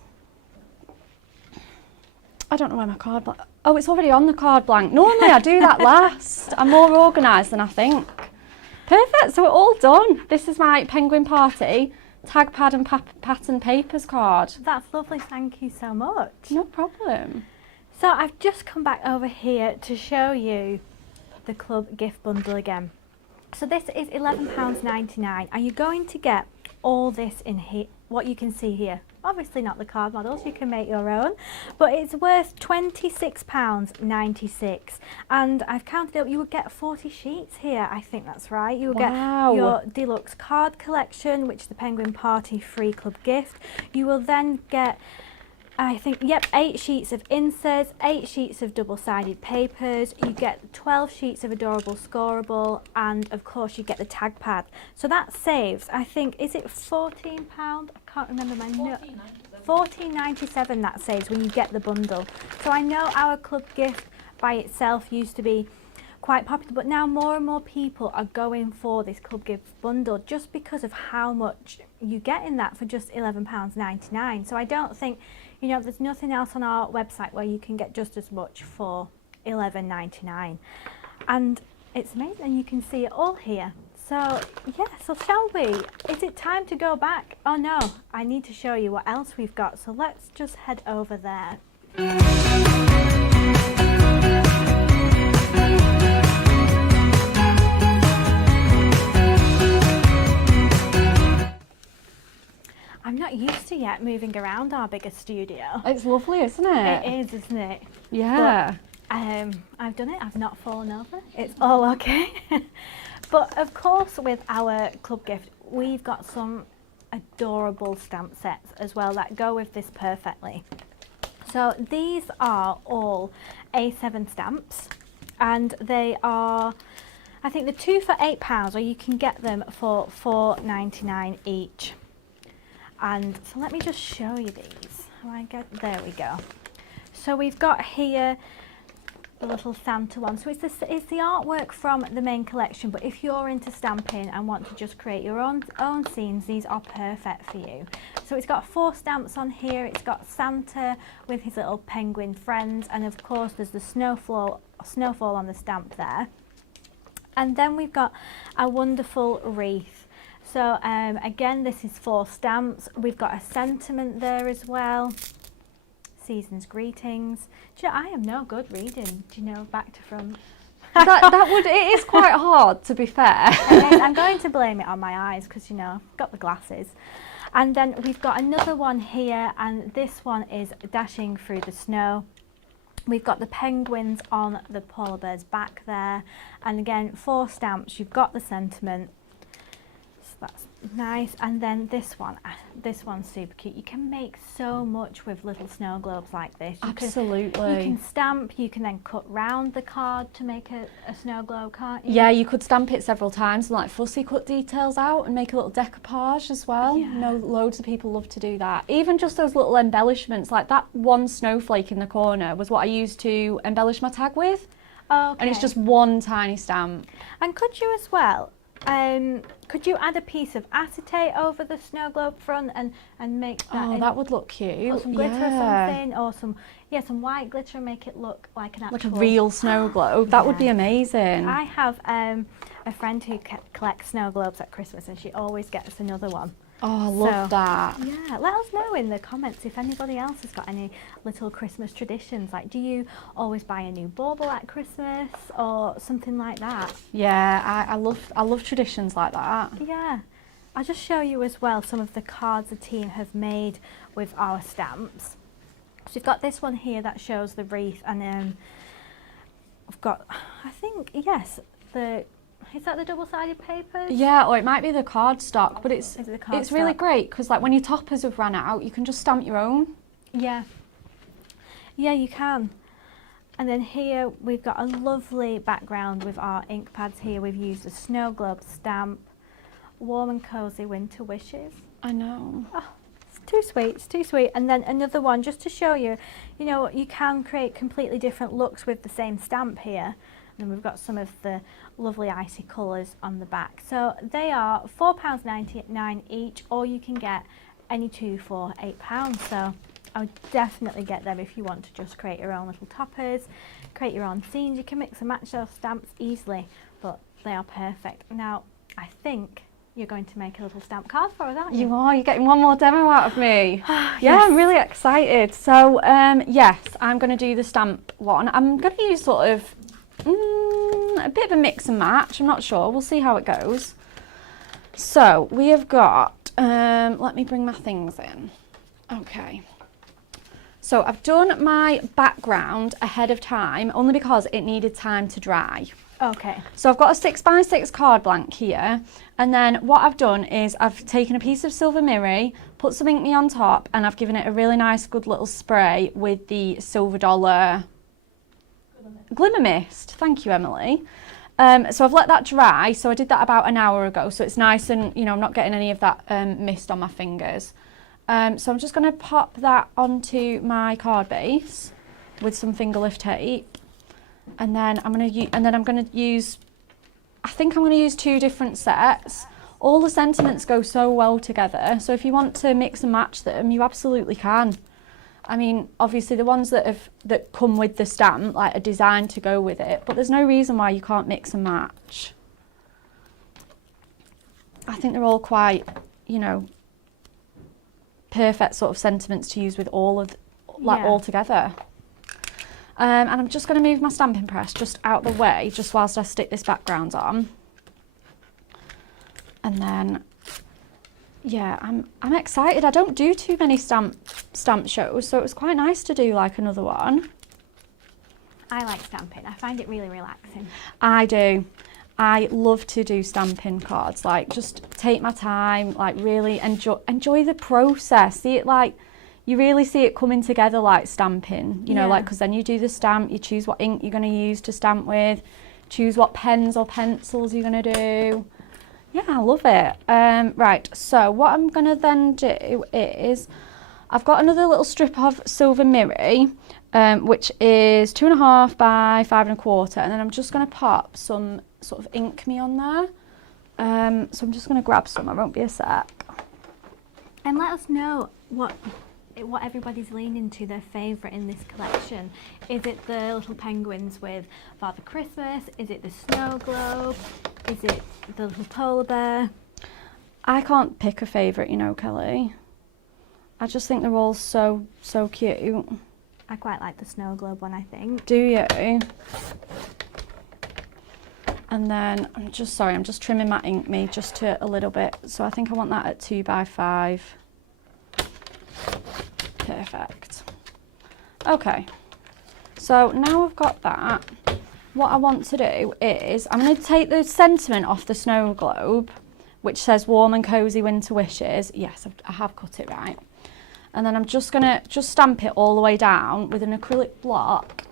I don't know where my card blank... Oh, it's already on the card blank. Normally I do that last. I'm more organised than I think. Perfect, so we're all done. This is my penguin party tag pad and pattern papers card. That's lovely, thank you so much. No problem. So I've just come back over here to show you the club gift bundle again. So this is £11.99 and you're going to get all this in here, what you can see here. Obviously not the card models, you can make your own, but it's worth £26.96 and I've counted up, you would get 40 sheets here, I think that's right. You will get your deluxe card collection, which is the Penguin Party free club gift. You will then get, I think, yep, 8 sheets of inserts, 8 sheets of double-sided papers, you get 12 sheets of adorable scoreable, and of course you get the tag pad. So that saves, I think, is it £14? I can't remember my note. £14.97 that saves when you get the bundle. So I know our club gift by itself used to be quite popular, but now more and more people are going for this club gift bundle just because of how much you get in that for just £11.99. So I don't think, you know, there's nothing else on our website where you can get just as much for £11.99. And it's amazing, and you can see it all here. So, yeah, so shall we? Is it time to go back? Oh no, I need to show you what else we've got. So let's just head over there. I'm not used to yet moving around our bigger studio. It's lovely, isn't it? It is, isn't it? Yeah. But, I've done it, I've not fallen over. It's all okay. But of course, with our club gift, we've got some adorable stamp sets as well that go with this perfectly. So these are all A7 stamps, and they are, I think, the 2 for £8, or you can get them for £4.99 each. And so let me just show you these. There we go. So we've got here the little Santa one. So it's the artwork from the main collection, but if you're into stamping and want to just create your own scenes, these are perfect for you. So it's got 4 stamps on here. It's got Santa with his little penguin friends, and of course there's the snowfall on the stamp there. And then we've got a wonderful wreath. So again, this is 4 stamps. We've got a sentiment there as well. Season's greetings. Do you know, I am no good reading, do you know, back to front. It is quite hard, to be fair. I'm going to blame it on my eyes because, you know, I've got the glasses. And then we've got another one here, and this one is Dashing Through the Snow. We've got the penguins on the polar bear's back there. And again, 4 stamps. You've got the sentiment. So that's nice. And then this one's super cute. You can make so much with little snow globes like this. Absolutely. You can stamp, you can then cut round the card to make a snow globe, can't you? Yeah, you could stamp it several times and like fussy cut details out and make a little decoupage as well. Yeah. You know, loads of people love to do that. Even just those little embellishments, like that one snowflake in the corner was what I used to embellish my tag with. Okay. And it's just one tiny stamp. And could you as well, could you add a piece of acetate over the snow globe front and make that? Oh, that would look cute. Or some glitter or something, or some, Yeah, some white glitter and make it look like an actual... Like a real snow globe. That would be amazing. I have a friend who collects snow globes at Christmas, and she always gets another one. Oh, I love that. Yeah, let us know in the comments if anybody else has got any little Christmas traditions. Like, do you always buy a new bauble at Christmas or something like that? Yeah, I love traditions like that. Yeah. I'll just show you as well some of the cards the team have made with our stamps. So you've got this one here that shows the wreath, and then I've got, I think, yes, is that the double-sided papers? Yeah, or it might be the cardstock, but it's really cardstock? great because like when your toppers have run out, you can just stamp your own. Yeah. Yeah, you can. And then here we've got a lovely background with our ink pads here. We've used a snow globe stamp, warm and cozy winter wishes. I know. Oh, it's too sweet, it's too sweet. And then another one just to show you, you know, you can create completely different looks with the same stamp here. And we've got some of the lovely icy colours on the back. So they are £4.99 each, or you can get any two for £8. So I would definitely get them if you want to just create your own little toppers, create your own scenes. You can mix and match those stamps easily, but they are perfect. Now, I think you're going to make a little stamp card for us, aren't you? You are. You're getting one more demo out of me. Yes. Yeah, I'm really excited. So, yes, I'm going to do the stamp one. I'm going to use sort of a bit of a mix and match. I'm not sure. We'll see how it goes. So we have got, let me bring my things in. Okay. So I've done my background ahead of time only because it needed time to dry. Okay. So I've got a 6x6 card blank here, and then what I've done is I've taken a piece of silver mirror, put some ink me on top, and I've given it a really nice good little spray with the silver dollar glimmer mist. Thank you, Emily. So I've let that dry. So I did that about an hour ago. So it's nice and, you know, I'm not getting any of that mist on my fingers. So I'm just going to pop that onto my card base with some finger lift tape. And then I'm going to use, I think I'm going to use two different sets. All the sentiments go so well together. So if you want to mix and match them, you absolutely can. I mean, obviously the ones that come with the stamp like are designed to go with it, but there's no reason why you can't mix and match. I think they're all quite, you know, perfect sort of sentiments to use with all of, like, all together. And I'm just going to move my stamping press just out the way, just whilst I stick this background on. And then, yeah, I'm excited. I don't do too many stamp shows, so it was quite nice to do like another one. I like stamping. I find it really relaxing. I do. I love to do stamping cards. Like, just take my time, like really enjoy the process. See it like, you really see it coming together like stamping, you know, like, because then you do the stamp, you choose what ink you're going to use to stamp with, choose what pens or pencils you're going to do. Yeah, I love it. Right, so what I'm going to then do is, I've got another little strip of silver mirror, which is 2.5 by 5 1/4, and then I'm just going to pop some sort of ink me on there. So I'm just going to grab some, I won't be a sec. And let us know what everybody's leaning to, their favourite in this collection. Is it the little penguins with Father Christmas? Is it the snow globe? Is it the little polar bear? I can't pick a favourite, you know, Kelly. I just think they're all so cute. I quite like the snow globe one, I think. Do you? And then, I'm just trimming my ink me just to a little bit. So I think I want that at 2 by 5. Perfect. Okay, so now I've got that, what I want to do is I'm going to take the sentiment off the snow globe, which says warm and cozy winter wishes. Yes, I have cut it right. And then I'm just going to stamp it all the way down with an acrylic block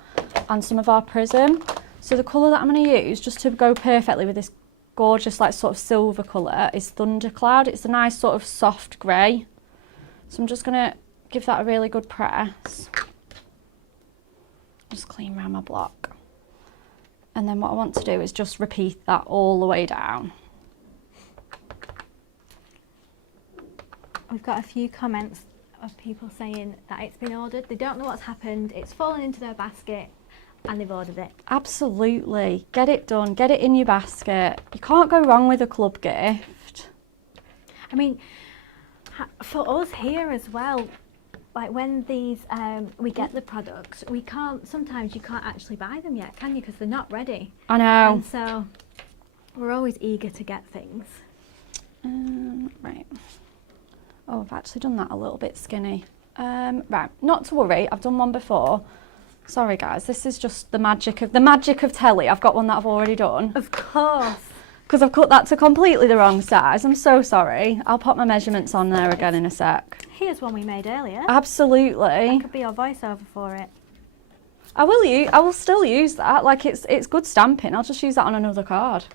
and some of our prism. So the colour that I'm going to use just to go perfectly with this gorgeous like sort of silver colour is Thundercloud. It's a nice sort of soft grey. So I'm just going to give that a really good press. Just clean around my block. And then what I want to do is just repeat that all the way down. We've got a few comments of people saying that it's been ordered. They don't know what's happened. It's fallen into their basket and they've ordered it. Absolutely. Get it done. Get it in your basket. You can't go wrong with a club gift. I mean, for us here as well, like when these, we get the products, sometimes you can't actually buy them yet, can you? Because they're not ready. I know. And so we're always eager to get things. Right. Oh, I've actually done that a little bit skinny. Right, not to worry, I've done one before. Sorry guys, this is just the magic of telly. I've got one that I've already done. Of course. Because I've cut that to completely the wrong size. I'm so sorry. I'll pop my measurements on there again in a sec. Here's one we made earlier. Absolutely. That could be your voiceover for it. I will still use that. Like it's good stamping. I'll just use that on another card.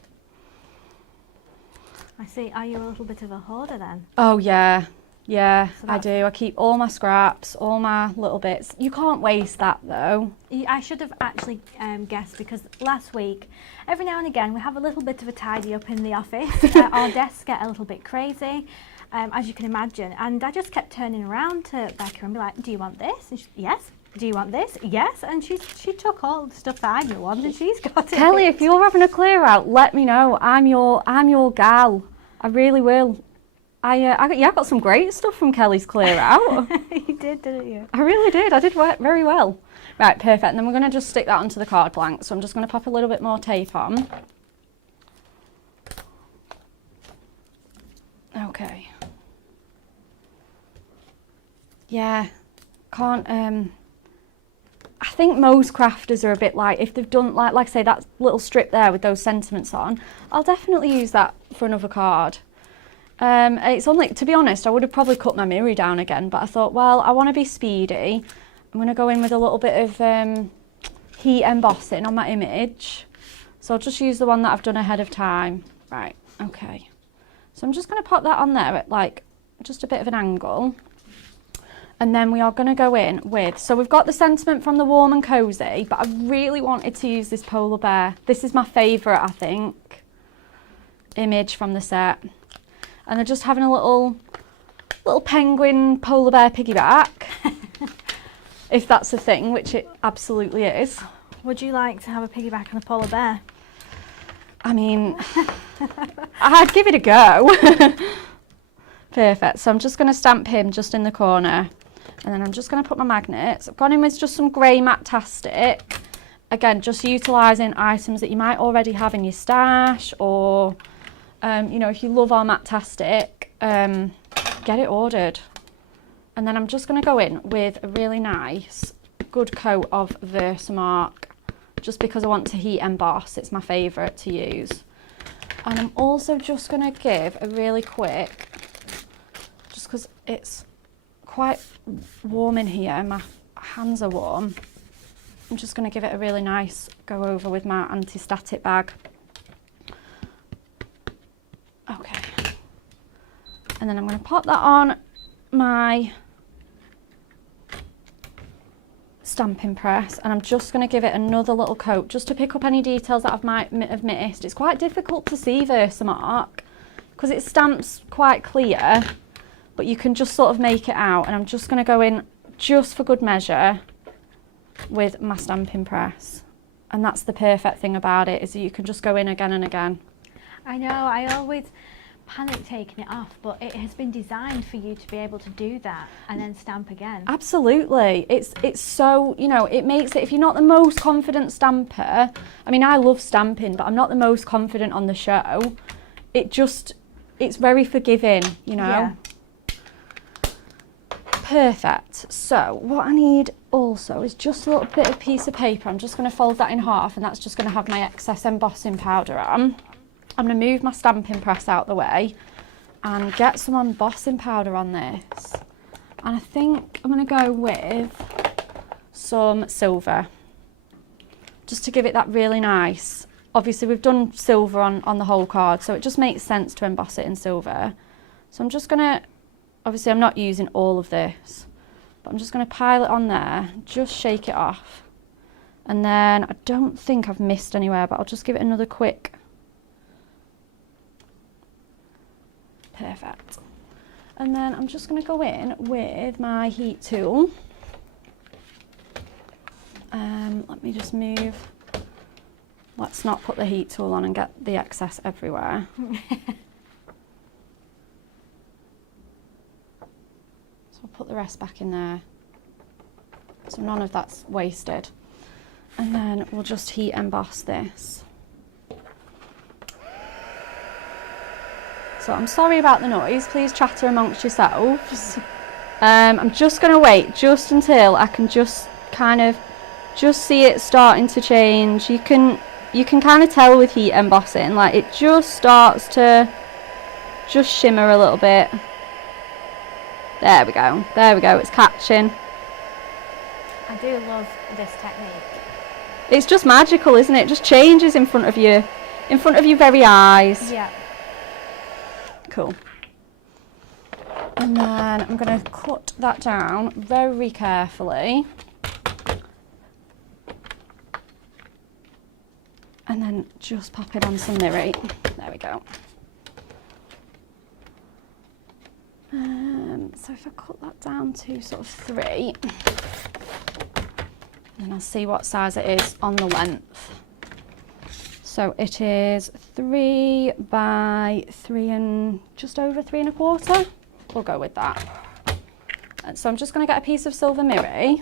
I see. Are you a little bit of a hoarder then? Oh yeah. Yeah, So I do. I keep all my scraps, all my little bits. You can't waste that though. I should have actually guessed, because last week, every now and again, we have a little bit of a tidy up in the office. Our desks get a little bit crazy, as you can imagine. And I just kept turning around to Becca and be like, do you want this? And she, yes. Do you want this? Yes. And she took all the stuff that I didn't want and she's got it. Kelly, if you're having a clear out, let me know. I'm your gal. I really will. I got some great stuff from Kelly's clear out. You did, didn't you? I really did. I did work very well. Right, perfect. And then we're going to just stick that onto the card blank. So I'm just going to pop a little bit more tape on. Okay. Yeah, can't. I think most crafters are a bit like, if they've done like I say, that little strip there with those sentiments on, I'll definitely use that for another card. It's only, to be honest, I would have probably cut my mirror down again, but I thought, well, I want to be speedy. I'm going to go in with a little bit of heat embossing on my image. So I'll just use the one that I've done ahead of time. Right, okay. So I'm just going to pop that on there at like just a bit of an angle. And then we are going to go in with, so we've got the sentiment from the warm and cozy, but I really wanted to use this polar bear. This is my favourite, I think, image from the set. And they're just having a little penguin polar bear piggyback, if that's a thing, which it absolutely is. Would you like to have a piggyback on a polar bear? I mean, I'd give it a go. Perfect. So I'm just going to stamp him just in the corner. And then I'm just going to put my magnets. I've gone in with just some grey Matte-tastic. Again, just utilising items that you might already have in your stash, or you know, if you love our Matte-tastic, get it ordered. And then I'm just going to go in with a really nice, good coat of Versamark, just because I want to heat emboss. It's my favourite to use. And I'm also just going to give a really quick, just because it's quite warm in here and my hands are warm, I'm just going to give it a really nice go over with my anti-static bag. Okay. And then I'm going to pop that on my stamping press, and I'm just going to give it another little coat just to pick up any details that I might have missed. It's quite difficult to see Versamark because it stamps quite clear, but you can just sort of make it out. And I'm just going to go in just for good measure with my stamping press. And that's the perfect thing about it, is that you can just go in again and again. I know, I always panic taking it off, but it has been designed for you to be able to do that and then stamp again. Absolutely. It's so, you know, it makes it, if you're not the most confident stamper, I mean, I love stamping, but I'm not the most confident on the show. It's very forgiving, you know. Yeah. Perfect. So what I need also is just a little bit of piece of paper. I'm just going to fold that in half, and that's just going to have my excess embossing powder on. I'm going to move my stamping press out the way and get some embossing powder on this. And I think I'm going to go with some silver, just to give it that really nice. Obviously we've done silver on the whole card, so it just makes sense to emboss it in silver. So I'm just going to, obviously I'm not using all of this, but I'm just going to pile it on there, just shake it off. And then I don't think I've missed anywhere, but I'll just give it another quick. Perfect. And then I'm just going to go in with my heat tool. Let me just move. Let's not put the heat tool on and get the excess everywhere. So I'll put the rest back in there. So none of that's wasted. And then we'll just heat emboss this. So I'm sorry about the noise, please chatter amongst yourselves. I'm just going to wait just until I can just kind of see it starting to change. You can kind of tell with heat embossing, like it just starts to just shimmer a little bit. There we go, it's catching. I do love this technique. It's just magical, isn't it? It just changes in front of your very eyes. Yeah. Cool. And then I'm going to cut that down very carefully. And then just pop it on some mirror. There we go. So if I cut that down to sort of 3, then I'll see what size it is on the length. So it is 3 by 3 and just over 3 1/4. We'll go with that. And so I'm just going to get a piece of silver mirror,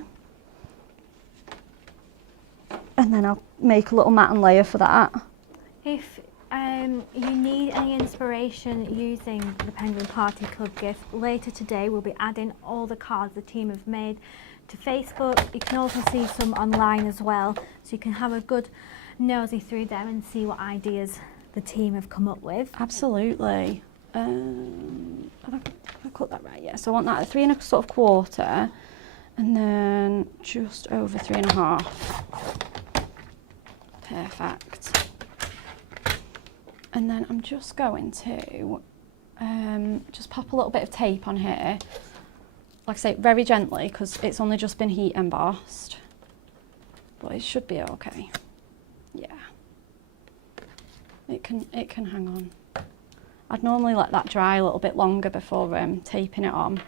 and then I'll make a little mat and layer for that. If you need any inspiration using the Penguin Party Club gift, later today we'll be adding all the cards the team have made to Facebook. You can also see some online as well, so you can have a good nosy through them and see what ideas the team have come up with. Absolutely. Have I cut that right? Yeah, so I want that at 3 1/4, and then just over 3 1/2. Perfect. And then I'm just going to just pop a little bit of tape on here, like I say, very gently, because it's only just been heat embossed, but it should be okay. Yeah, it can hang on. I'd normally let that dry a little bit longer before taping it on.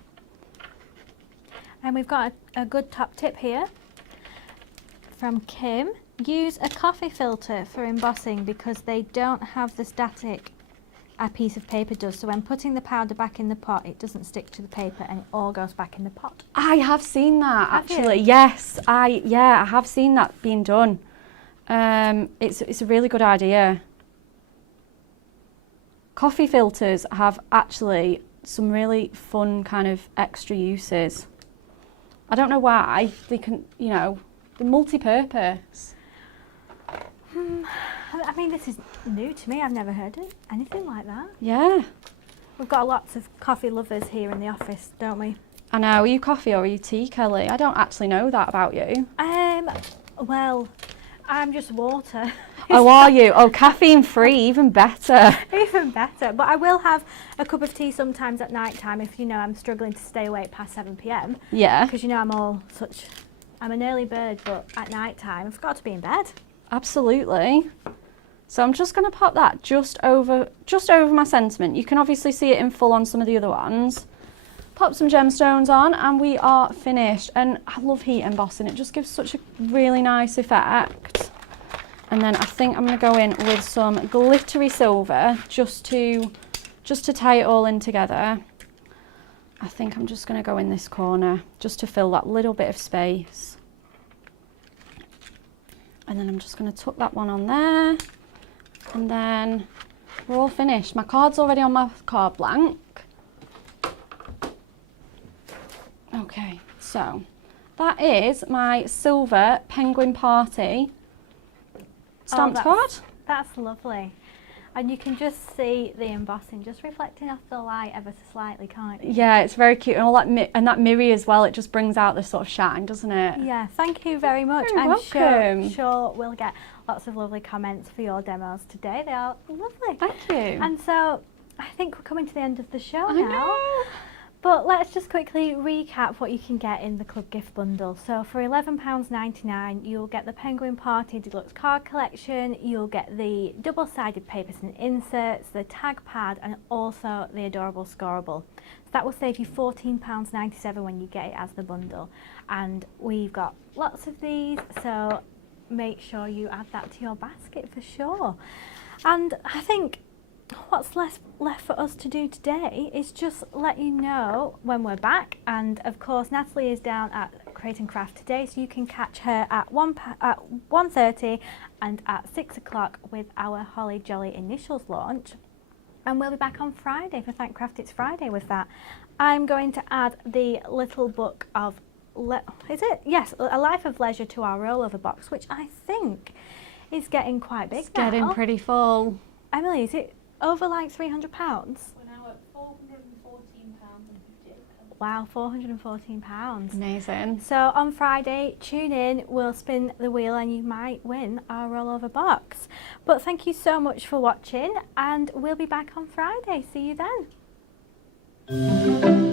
And we've got a good top tip here from Kim. Use a coffee filter for embossing because they don't have the static a piece of paper does. So when putting the powder back in the pot, it doesn't stick to the paper and it all goes back in the pot. I have seen that actually. You? Yes, I have seen that being done. It's a really good idea. Coffee filters have actually some really fun kind of extra uses. I don't know why. They can, they're multi-purpose. I mean, this is new to me. I've never heard of anything like that. Yeah. We've got lots of coffee lovers here in the office, don't we? I know. Are you coffee or are you tea, Kelly? I don't actually know that about you. Well, I'm just water. Oh, are you? Oh, caffeine free, even better. Even better. But I will have a cup of tea sometimes at night time if, I'm struggling to stay awake past 7 p.m. Yeah. Because, I'm an early bird, but at night time I've got to be in bed. Absolutely. So I'm just going to pop that just over my sentiment. You can obviously see it in full on some of the other ones. Pop some gemstones on and we are finished. And I love heat embossing. It just gives such a really nice effect. And then I think I'm going to go in with some glittery silver just to tie it all in together. I think I'm just going to go in this corner just to fill that little bit of space. And then I'm just going to tuck that one on there. And then we're all finished. My card's already on my card blank. Okay, so that is my silver Penguin Party stamped card. That's lovely. And you can just see the embossing just reflecting off the light ever so slightly, can't you? Yeah, it's very cute. And all that and that mirror as well, it just brings out this sort of shine, doesn't it? Yeah, thank you very much. You're welcome. Sure we'll get lots of lovely comments for your demos today. They are lovely. Thank you. And so I think we're coming to the end of the show I now. know. But let's just quickly recap what you can get in the club gift bundle. So for £11.99 you'll get the Penguin Party Deluxe card collection, you'll get the double-sided papers and inserts, the tag pad, and also the adorable scoreable. So that will save you £14.97 when you get it as the bundle. And we've got lots of these, so make sure you add that to your basket for sure. And I think what's left for us to do today is just let you know when we're back. And of course Natalie is down at Create and Craft today, so you can catch her at 1:30 and at 6 o'clock with our Holly Jolly Initials launch. And we'll be back on Friday for Thank Craft It's Friday with that. I'm going to add the little book of, is it? Yes, A Life of Leisure to our rollover box, which I think is getting quite big now. It's getting pretty full. Emily, is it over like £300? We're now at £414.58. Wow, £414. Amazing. So on Friday, tune in, we'll spin the wheel and you might win our rollover box. But thank you so much for watching, and we'll be back on Friday. See you then.